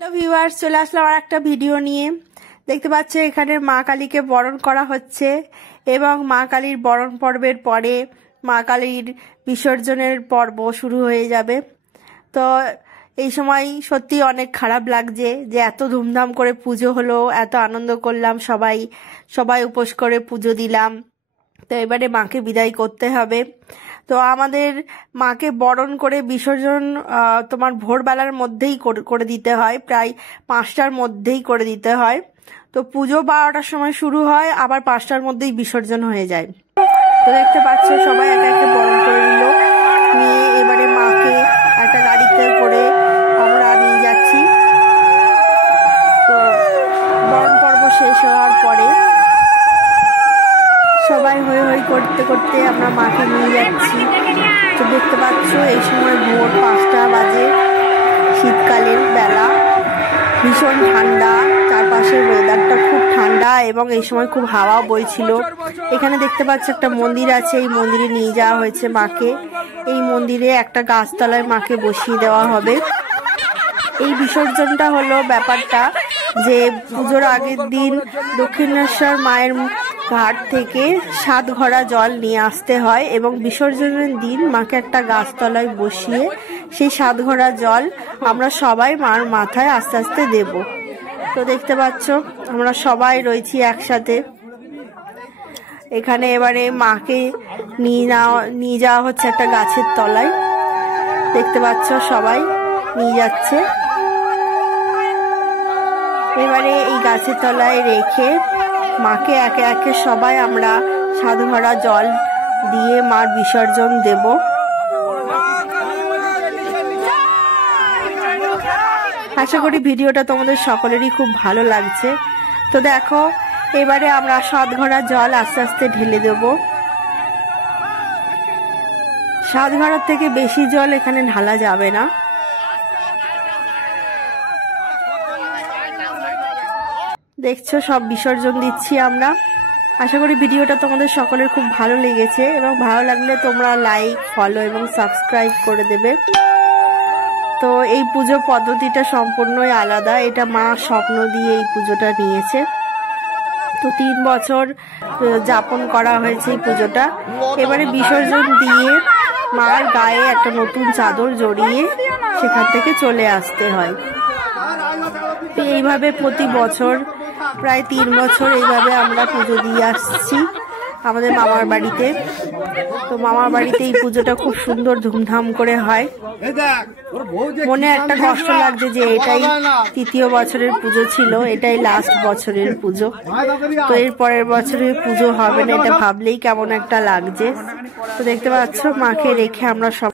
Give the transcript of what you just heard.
Hello viewers, চলে আসলাম আর একটা video নিয়ে। দেখতে পাচ্ছ এখানে মা কালীকে বরণ করা হচ্ছে এবং মা কালীর বরণ পর্বের পরে মা কালীর বিসর্জনের পর্ব শুরু হয়ে যাবে। তো এই সময় সত্যি অনেক খারাপ লাগছে যে এত ধুমধাম করে পুজো হলো, এত আনন্দ করলাম, সবাই উপোস করে পুজো দিলাম। তো এবারে মাকে বিদায় করতে হবে। তো আমাদের মাকে বরণ করে বিসর্জন তোমার ভোরবেলার মধ্যেই করে দিতে হয়, প্রায় 5টার মধ্যেই করে দিতে হয়। তো পুজো 12টার সময় শুরু হয়, আবার 5টার মধ্যেই বিসর্জন হয়ে যায়। তো দেখতে পাচ্ছ সবাই একে একে বরণ করে নিল, নিয়ে এবারে মাকে একটা গাড়িতে করে আমরা নিয়ে যাচ্ছি। তো বরণ পর্ব শেষ হওয়ার পরে সবাই হই হই করতে করতে আমরা মাকে নিয়ে যাচ্ছি। তো দেখতে পাচ্ছ এই সময় ভোর 5টা বাজে, শীতকালের বেলা, ভীষণ ঠান্ডা, চারপাশের ওয়েদারটা খুব ঠান্ডা এবং এই সময় খুব হাওয়া বইছিল। এখানে দেখতে পাচ্ছ একটা মন্দির আছে, এই মন্দিরে নিয়ে যাওয়া হয়েছে মাকে। এই মন্দিরে একটা গাছতলায় মাকে বসিয়ে দেওয়া হবে। এই বিসর্জনটা হলো ব্যাপারটা যে পুজোর আগের দিন দক্ষিণেশ্বর মায়ের ঘাট থেকে 7 ঘড়া জল নিয়ে আসতে হয় এবং বিসর্জনের দিন মাকে একটা গাছতলায় বসিয়ে সেই 7 ঘড়া জল আমরা সবাই মার মাথায় আস্তে আস্তে দেব। তো দেখতে পাচ্ছ আমরা সবাই রয়েছি একসাথে এখানে। এবারে মাকে নিয়ে যাওয়া হচ্ছে একটা গাছের তলায়। দেখতে পাচ্ছ সবাই নিয়ে যাচ্ছে। এবারে এই গাছের তলায় রেখে মাকে একে একে সবাই আমরা 7 ঘড়া জল দিয়ে মার বিসর্জন দেব। আশা করি ভিডিওটা তোমাদের সকলেরই খুব ভালো লাগছে। তো দেখো এবারে আমরা 7 ঘড়া জল আস্তে আস্তে ঢেলে দেব। 7 ঘড়ার থেকে বেশি জল এখানে ঢালা যাবে না। দেখছো সব বিসর্জন দিচ্ছি আমরা। আশা করি ভিডিওটা তোমাদের সকলের খুব ভালো লেগেছে এবং ভালো লাগলে তোমরা লাইক, ফলো এবং সাবস্ক্রাইব করে দেবে। তো এই পুজো পদ্ধতিটা সম্পূর্ণই আলাদা, এটা মা স্বপ্ন দিয়ে এই পুজোটা নিয়েছে। তো 3 বছর যাপন করা হয়েছে এই পুজোটা। এবারে বিসর্জন দিয়ে মার গায়ে একটা নতুন চাদর জড়িয়ে সেখান থেকে চলে আসতে হয়। তো এইভাবে প্রতি বছর প্রায় 3 বছর এইভাবে আমরা পুজো দিয়ে আসছি আমাদের মামার বাড়িতে। তো মামার বাড়িতে এই পুজোটা খুব সুন্দর ধুমধাম করে হয়। মনে একটা কষ্ট লাগছে যে এটাই 3য় বছরের পুজো ছিল, এটাই লাস্ট বছরের পুজো। তো এর পরের বছরের পুজো হবে না, এটা ভাবলেই কেমন একটা লাগছে। তো দেখতে পাচ্ছ মাকে রেখে আমরা সব